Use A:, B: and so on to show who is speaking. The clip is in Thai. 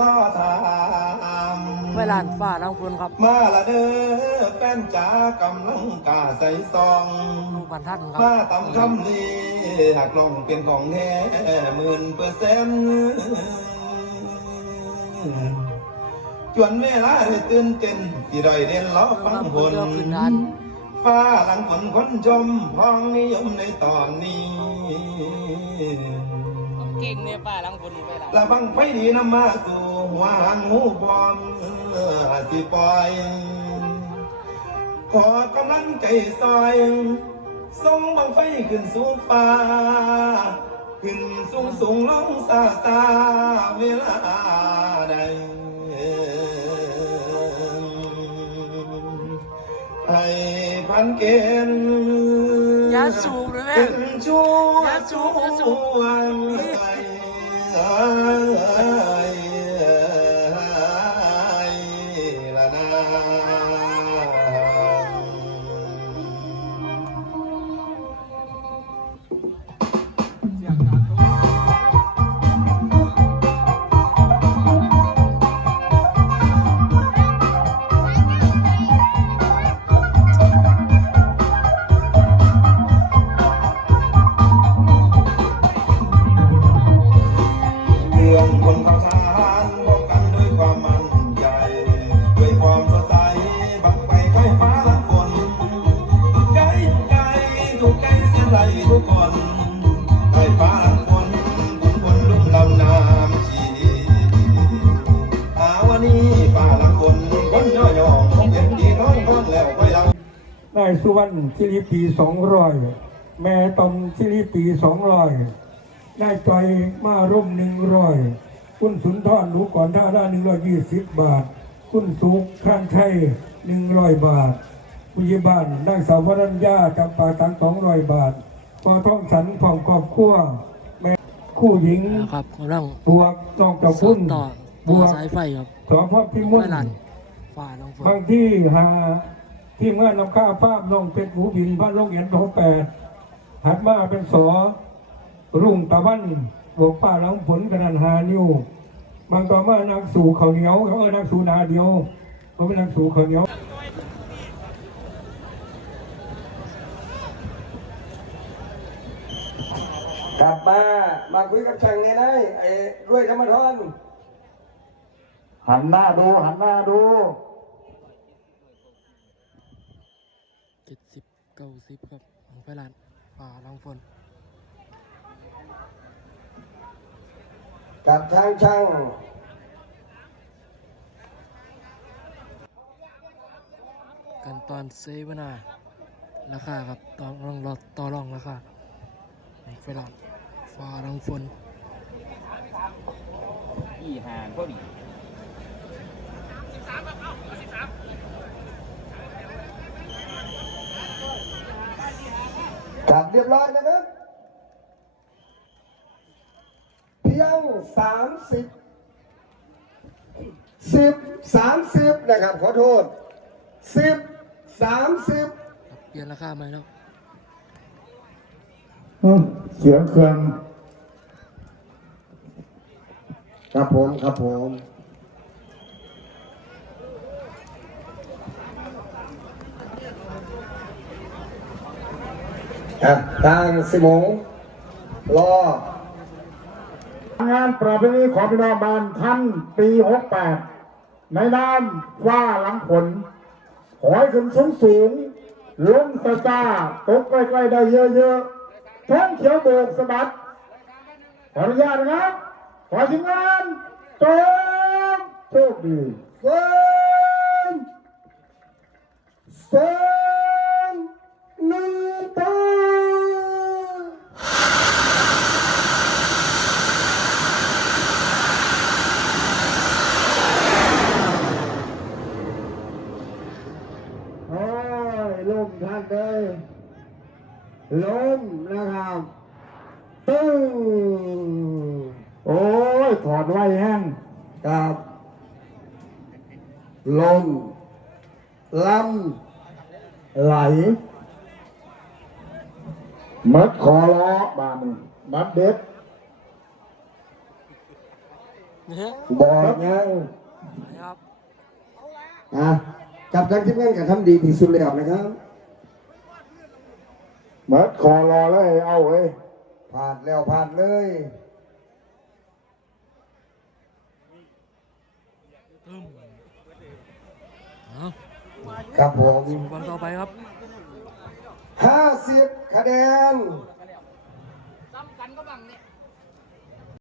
A: ล่อทาง
B: เวลานฝ่าน้องคุณครับ
A: มาละเด้อแฟนจ๋ากำลังกาใส่ซอง
B: ลูกบรรทัดครั
A: มา
B: บ
A: ตำคำนี้หากลองเป็นของแท้หมื่นเปอร์เซ็นต์จวนเวลาได้ตื่นเต้นที่ดอยเด่นล้อฟังผล
B: เดี๋ยวขึ้นดัน
A: ฟ้าหลังฝนคนชมพ้องนิยมในตอนนี้
B: เก่งเนี่ยฝ่าน้องคุณเวลา
A: ละบังไฟดีนำมาสู่หัวหางหูบอมสิปล่อย ขอกำลังใจซอยส่งบังไฟขึ้นสู่ฟ้า ขึ้นสูงสูงลงซาซาเวลาใดให้พันเกณฑ์
B: อย่าสูบเลยแม่
A: เป็นช่ว
B: อย่าสูบอย่าสูบ
A: ช่วง เอ้
C: สุวรรณชิริปีสองร้อยแม่ตอมชิริปีสองร้อยนายจอยมาร่มหนึ่งร้อยคุณสุนทรหนูก่อนท่าได้หนึ่งร้อยยี่สิบบาท คุณสุขข้างชัยหนึ่งร้อยบาทผู้ใหญ่บ้านนางสาววรัญญาจำปาตังสองร้อยบาทพอท่องสันผ่องครอบครัวแม่คู่หญิง
B: นะครับกำลัง
C: บวกน้องเจ้า
B: สา
C: คุ
B: น
C: ณ
B: ต่อบต่อ
C: วก
B: สายไฟครับ
C: สอพ่อพิมุ
B: เวนลานฝ่าน้องฝน
C: บางที่หา ที่เมื่อนำข้าภาพน้องเป็นหูบินบ้านโลกเห็นท้องแปดหัดมาเป็นสอ รุ่งตะวันบวกป้าหลังผลกระนันหานิ้วบางต่อมานักสู่ข้าวเหนียวเขาเออนักสู่นาเดียวเขาเป็นนักสู่ข้าวเหนียว
D: กลับมามาคุยกับช่างเนี่ยนะไอ้รวยธรรมทร
E: หันหน้าดูหันหน้าดู
B: เจ็ดสิบเก้าสิบครับของเวลานฝ่าน้องฝน
D: กับทางช่าง
B: กันตอนเซเวนาราคาครับตอนรองรอต่อรองราคาของเวลานฝ่าน้องฝน
F: ยี่ห่างก็ดี
D: กลับเรียบร้อยนะครับ เพียงสามสิบสิบสามสิบนะครับ ขอโทษสิบสามสิบ
B: ครับเปลี่ยนราคาใหม่แล้ว
E: เสียงเครื่อง
D: ครับผมครับผม อะทางสิมงรอ
E: งานประเพณีของพี่น้องบ้านท่านปีหกแปดในนามว่าหลังผลหอยขึ้นสูงสูงลงซาซาตกใกล้ๆได้เยอะๆท้องเขียวโบกสะบัดขออนุญาตนะครับ ขอทีมงานจงโชคดี
D: เฟิร์มสองหนึ่งไป
E: โอ้ยลมท่านเลยลมนะครับ ตึ้งโอ้ย ถอดไว้แห้ง
D: กับลมล
E: ไหลมัดคอล้อบานนี่มัดเด็ด
B: เนี่ย
D: บอกยัง
B: ครับ
D: อะกับทางทีมงานก็ทำดีที่สุดแล้วนะครับ
E: เหมือนคอรอเลยเอาเว้ย
D: ผ่านแล้วผ่านเลย
B: ตึมเอา
D: ครับผม
B: วันต่อไปครับ
D: ห้าสิบคะแนน